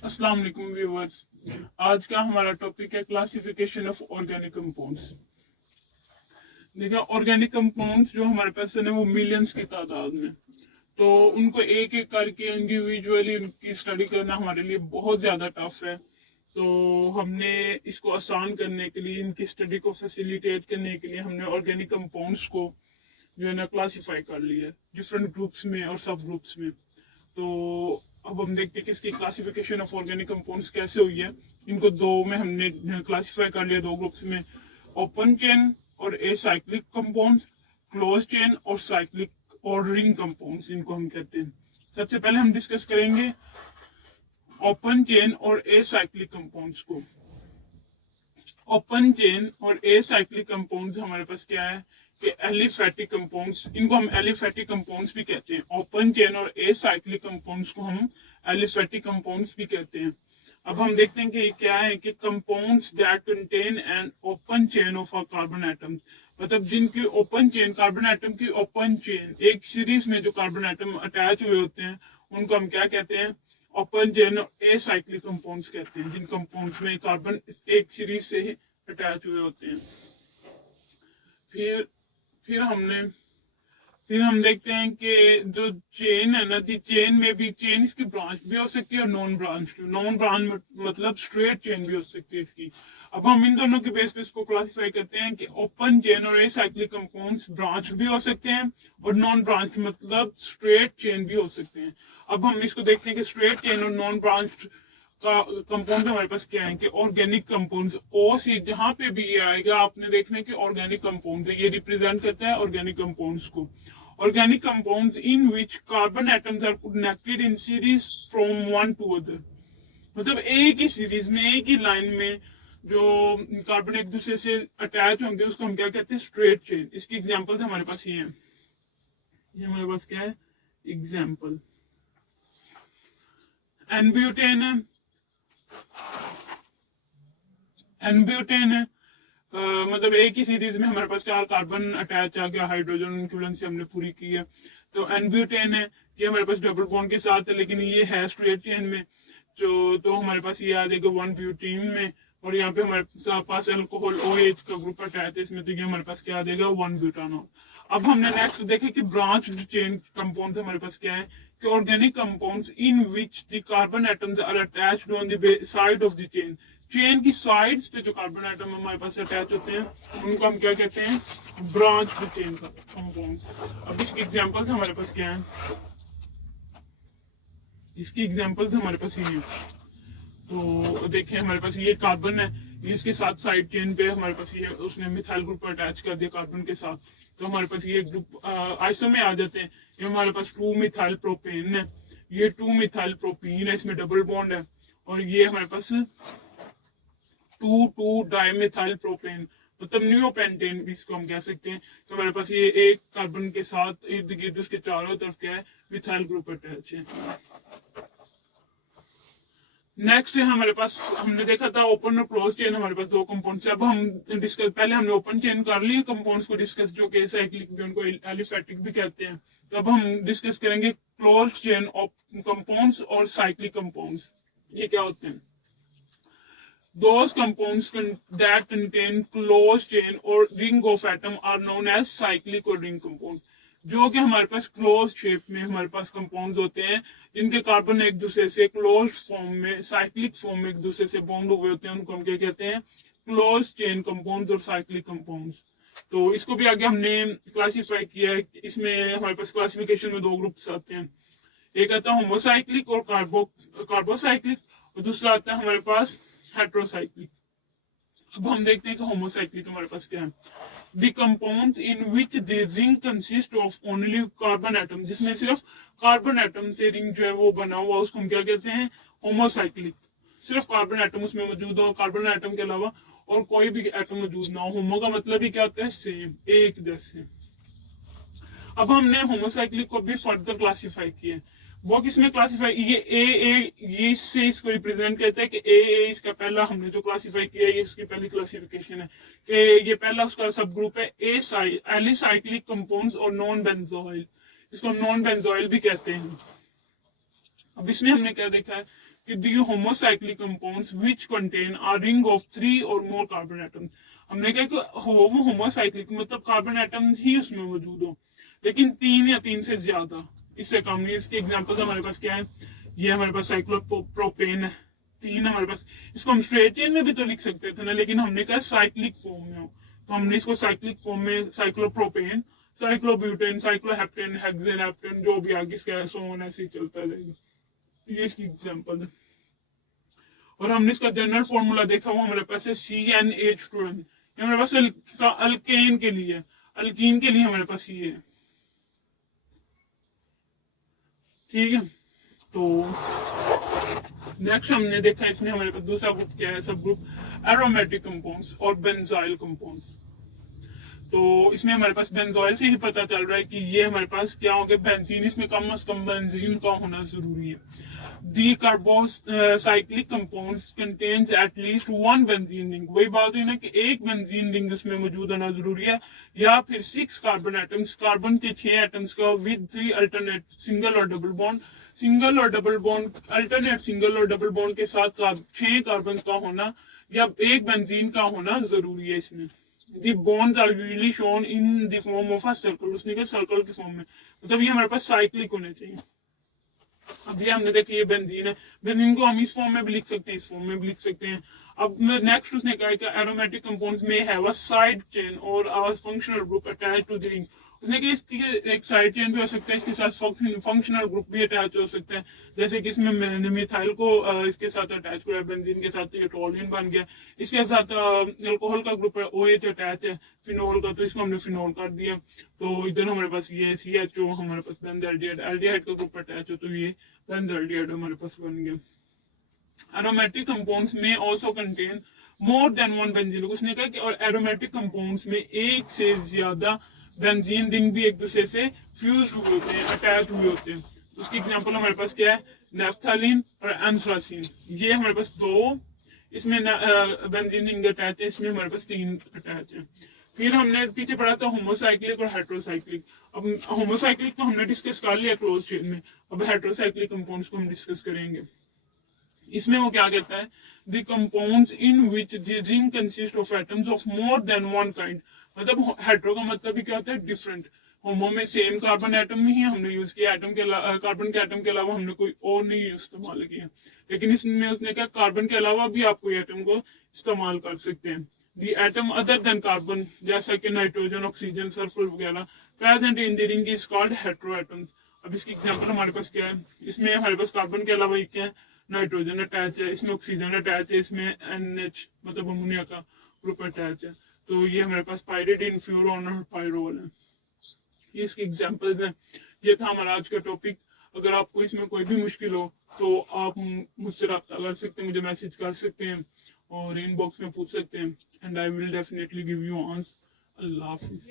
अस्सलाम वालेकुम व्यूअर्स। आज का हमारा टॉपिक है क्लासिफिकेशन ऑफ ऑर्गेनिक कंपाउंड्स। देखिए, ऑर्गेनिक कंपाउंड्स जो हमारे पास है ना वो मिलियंस की तादाद में, तो उनको एक एक करके इंडिविजुअली उनकी स्टडी करना हमारे लिए बहुत ज़्यादा टफ है। तो हमने इसको आसान करने के लिए, इनकी स्टडी को फैसिलिटेट करने के लिए हमने ऑर्गेनिक कंपाउंड्स को जो है ना क्लासीफाई कर लिया है डिफरेंट ग्रुप्स में और सब ग्रुप्स में। तो अब हम देखते हैं कि इसकी क्लासिफिकेशन ऑफ ऑर्गेनिक कंपाउंड्स कैसे हुई है। इनको दो में हमने क्लासिफाई कर लिया, दो ग्रुप्स में, ओपन चेन और एसाइक्लिक कंपाउंड्स, क्लोज चेन और साइक्लिक और रिंग कंपाउंड्स इनको हम कहते हैं। सबसे पहले हम डिस्कस करेंगे ओपन चेन और एसाइक्लिक कंपाउंड्स को। ओपन चेन और एसाइक्लिक कंपाउंड्स हमारे पास क्या है कि एलिफेटिक कंपाउंड्स, इनको हम एलिफेटिक कंपाउंड्स भी कहते हैं। ओपन चेन और एसाइक्लिक कंपाउंड्स को हम एलिफेटिक कंपाउंड्स भी कहते हैं। अब हम देखते हैं कि क्या है कि compounds that contain an open chain of a carbon atoms, मतलब जिनकी ओपन चेन, कार्बन एटम की ओपन चेन, एक सीरीज में जो कार्बन एटम अटैच हुए होते हैं उनको हम क्या कहते हैं, ओपन चेन और एसाइक्लिक कंपाउंड्स कहते हैं। जिन कंपाउंड्स में कार्बन एक सीरीज से ही अटैच हुए होते हैं। फिर फिर हमने फिर हम देखते हैं कि जो चेन है ना, दी चेन में भी, चेन इसकी ब्रांच भी हो सकती है और नॉन ब्रांच मतलब स्ट्रेट चेन भी हो सकती है इसकी। अब हम इन दोनों के बेस पे इसको क्लासिफाई करते हैं कि ओपन चेन और एसाइक्लिक कंपाउंड्स ब्रांच भी हो सकते हैं और नॉन ब्रांच मतलब स्ट्रेट चेन भी हो सकते हैं। अब हम इसको देखते हैं कि स्ट्रेट चेन और नॉन ब्रांच का कंपाउंड हमारे पास क्या है कि ऑर्गेनिक कंपाउंड्स। ओ सी जहां पे भी ये आएगा आपने देखना है कि ऑर्गेनिक कंपाउंड है, ये रिप्रेजेंट करता है ऑर्गेनिक कंपाउंड्स को। Organic compounds in which carbon atoms are connected in series from one to other, मतलब एक ही सीरीज में, एक ही लाइन में जो कार्बन एक दूसरे से अटैच होंगे उसको हम क्या कहते हैं, स्ट्रेट चेन। इसकी एग्जांपल्स हमारे पास ये हैं। ये हमारे पास क्या है, एग्जांपल, एनब्यूटेन है, एनब्यूटेन है, मतलब एक ही सीरीज में हमारे पास चार कार्बन अटैच आ गया, हाइड्रोजन की वैलेंसी हमने पूरी की है। तो एनब्यूटेन है, ये हमारे पास डबल बॉन्ड के साथ है लेकिन ये है स्ट्रेट चेन में। तो हमारे पास ये आ जाएगा वन ब्यूटीन में, और यहाँ पे हमारे पास अल्कोहल OH का ग्रुप अटैच है इसमें, तो ये हमारे पास क्या आ जाएगा, वन ब्यूटानॉल। अब हमने नेक्स्ट देखे कि ब्रांच चेन कंपाउंड्स हमारे पास क्या है कि organic compounds in which the carbon atoms are attached on the side of the chain. Chain की साइड्स पे जो कार्बन एटम हमारे पास अटैच होते हैं उनको हम क्या कहते हैं, ब्रांच चेन का कंपाउंड्स। अब इसकी एग्जांपल्स हमारे पास क्या है, इसकी एग्जांपल्स हमारे पास ये हैं। तो देखिए हमारे पास ये कार्बन है, इसके साथ साइड चेन पे हमारे पास ये उसने मिथाइल ग्रुप अटैच कर दिया कार्बन के साथ, तो हमारे पास ये ग्रुप आइसो में आ जाते हैं। ये हमारे पास 2 मिथाइल प्रोपेन है, ये 2 मिथाइल प्रोपीन है, इसमें डबल बॉन्ड है। और ये हमारे पास 2 डाइमिथाइल प्रोपेन, मतलब न्यूओपेंटेन भी इसको हम कह सकते हैं। तो हमारे पास ये एक कार्बन के साथ इर्द गिर्द उसके चारों तरफ क्या है, मिथाइल ग्रुप अटैच है। नेक्स्ट है हमारे पास, हमने देखा था ओपन और क्लोज चेन, हमारे पास दो कंपाउंड्स है। अब हम डिस्कस, पहले हमने ओपन चेन कर ली कंपाउंड्स को डिस्कस, जो कि साइक्लिक भी, उनको एलिफेटिक भी कहते हैं। तो अब हम डिस्कस करेंगे क्लोज चेन ऑफ कंपाउंड्स और साइक्लिक कंपाउंड्स, ये क्या होते हैं। Those compounds that contain closed chain or ring of atom are known as cyclic or ring compounds। जो कि हमारे पास क्लोज शेप में हमारे पास कंपाउंड्स होते हैं, जिनके कार्बन एक दूसरे से क्लोज फॉर्म में, साइक्लिक फॉर्म में एक दूसरे से बॉन्ड हुए होते हैं, उनको हम क्या कहते हैं, क्लोज चेन कंपाउंड्स और साइक्लिक कंपाउंड्स। तो इसको भी आगे हमने क्लासीफाई किया है। इसमें हमारे पास क्लासिफिकेशन में दो ग्रुप्स आते हैं, एक आता है होमोसाइक्लिक और कार्बोसाइक्लिक, और दूसरा आता है हमारे पास हेट्रोसाइक्लिक। अब हम देखते हैं कि होमोसाइक्लिक हमारे पास क्या है, the compounds in which the ring consist of only carbon atom, जिसमें सिर्फ कार्बन एटम से रिंग जो है वो बना हुआ, उसको हम क्या कहते हैं, होमोसाइक्लिक। सिर्फ कार्बन एटम उसमें मौजूद हो, कार्बन एटम के अलावा और कोई भी एटम मौजूद ना हो। होमो का मतलब ही क्या होता है, सेम, एक जैसे। अब हमने होमोसाइक्लिक को भी फर्दर क्लासिफाई किया। वो किसमें क्लासिफाई, ये इससे इसको रिप्रेजेंट करता है कि ए इसका पहला हमने जो क्लासिफाई किया है, ये इसकी पहली क्लासिफिकेशन है कि ये पहला उसका सब ग्रुप है एलिसाइक्लिक कंपाउंड्स और नॉन बेंजोइल, इसको हम नॉन बेंजोइल भी कहते हैं। अब इसमें हमने क्या देखा है कि the homocyclic compounds which contain a ring of 3 और मोर कार्बन एटम्स। हमने कहा कि वो होमोसाइक्लिक मतलब कार्बन एटम्स ही उसमें मौजूद हो, लेकिन 3 या 3 से ज्यादा, इससे कम नहीं। इसके एग्जांपल्स हमारे पास क्या है, ये हमारे पास साइक्लोप्रोपेन है, 3 हमारे पास। इसको हम स्ट्रेट चेन में भी तो लिख सकते थे ना, लेकिन हमने कहा साइक्लिक फॉर्म में हो, तो हमने इसको साइक्लिक फॉर्म में साइक्लोप्रोपेन, साइक्लोब्यूटेन, साइक्लोहेप्टेन, हेक्सेनहेप्टेन, जो भी आगे इसका सो ऑन ऐसे ही चलता जाएगा। ये इसकी एग्जांपल है। और हमने इसका जनरल फॉर्मूला देखा हुआ हमारे पास है CnH2n। ये हमारे पास अल्केन के लिए है, अल्कीन के लिए हमारे पास ये है। ठीक है, तो नेक्स्ट हमने देखा इसमें हमारे पास दूसरा ग्रुप क्या है, सब ग्रुप एरोमेटिक कंपाउंड्स और बेंजाइल कंपाउंड्स। तो इसमें हमारे पास बेंजोइल से ही पता चल रहा है कि ये हमारे पास क्या हो गया, बेंजीन। इसमें कम से कम बेंजीन का होना जरूरी है। The carbocyclic compounds contains at least one benzene ring. वही बात हुई ना कि एक बेंजीन रिंग इसमें मौजूद होना जरूरी है, या फिर 6 कार्बन एटम्स, कार्बन के 6 एटम्स का विद 3 अल्टरनेट सिंगल और डबल बॉन्ड, सिंगल और डबल बॉन्ड, अल्टरनेट सिंगल और डबल बॉन्ड के साथ 6 कार्बन का होना या एक बेंजीन का होना जरूरी है इसमें। The bonds are usually shown in the form of a circle। उसने कहा सर्कल की फॉर्म में, मतलब ये हमारे पास साइक्लिक होने चाहिए। अब ये हमने देखा ये बेंजीन है, बेंजीन को हम इस फॉर्म में भी लिख सकते हैं, इस फॉर्म में भी लिख सकते हैं। अब नेक्स्ट उसने कहा कि एरोमेटिक कंपाउंड्स में हैव अ साइड चेन और a functional group attach to the ring. उसने कहा इसकी एक साइड चेन भी हो सकता है, इसके साथ फंक्शनल ग्रुप भी अटैच हो सकता है। जैसे कि इसमें मैंने मिथाइल को इसके साथ अटैच किया, बेंजीन के साथ, तो ये टोलिन बन गया। इसके साथ अल्कोहल का ग्रुप है, OH अटैच है फिनोल का, तो इसको हमने फिनोल कर दिया। तो इधर हमारे पास ये CHO, हमारे पास बेंजल्डिहाइड, एल्डिहाइड का ग्रुप अटैच हो, तो ये बेंजल्डिहाइड हमारे पास बन गया। एरोमेटिक कंपाउंड्स में also contain more than one benzene. उसने कहा कि और एरोमेटिक कंपाउंड्स में एक से ज्यादा बेंजीन रिंग भी एक दूसरे से फ्यूज हुए होते हैं, अटैच हुए होते हैं। तो उसकी एग्जांपल हमारे पास क्या है, नेफ्थलीन और एंथ्रासीन। ये हमारे पास 2 इसमें बेंजीन रिंग अटैच है, इसमें हमारे पास 3 अटैच है। फिर हमने पीछे पढ़ा था होमोसाइक्लिक और हेट्रोसाइक्लिक। अब होमोसाइक्लिक को हमने डिस्कस कर लिया क्लोज चेन में, अब हेट्रोसाइक्लिक कंपाउंड्स को हम डिस्कस करेंगे। इसमें वो क्या कहता है, the compounds in which the ring consist of atoms of more than one kind. मतलब हेट्रो का मतलब भी क्या होता है, डिफरेंट। होमो में सेम कार्बन एटम में ही हमने यूज किया, एटम के कार्बन के एटम के अलावा हमने कोई और नहीं इस्तेमाल किया। लेकिन इसमें उसने कहा कार्बन के अलावा भी आप कोई एटम को इस्तेमाल कर सकते हैं। The atom other than carbon, जैसा कि नाइट्रोजन, ऑक्सीजन, सल्फर वगैरह, present in the ring is called hetero atoms. अब इसकी एग्जांपल हमारे पास क्या है, इसमें हमारे पास कार्बन के अलावा क्या है, नाइट्रोजन अटैच है, इसमें ऑक्सीजन अटैच है, इसमें NH मतलब अमोनिया का ग्रुप अटैच है। तो ये हमारे पास पायरिडीन, फ्यूरोन और पायरोल है, ये इसकी एग्जांपल्स हैं। ये था हमारा आज का टॉपिक। अगर आपको इसमें कोई भी मुश्किल हो तो आप मुझसे रब्ता कर सकते हैं, मुझे मैसेज कर सकते हैं और इनबॉक्स में पूछ सकते हैं, and I will definitely give you answer. Allah Hafiz.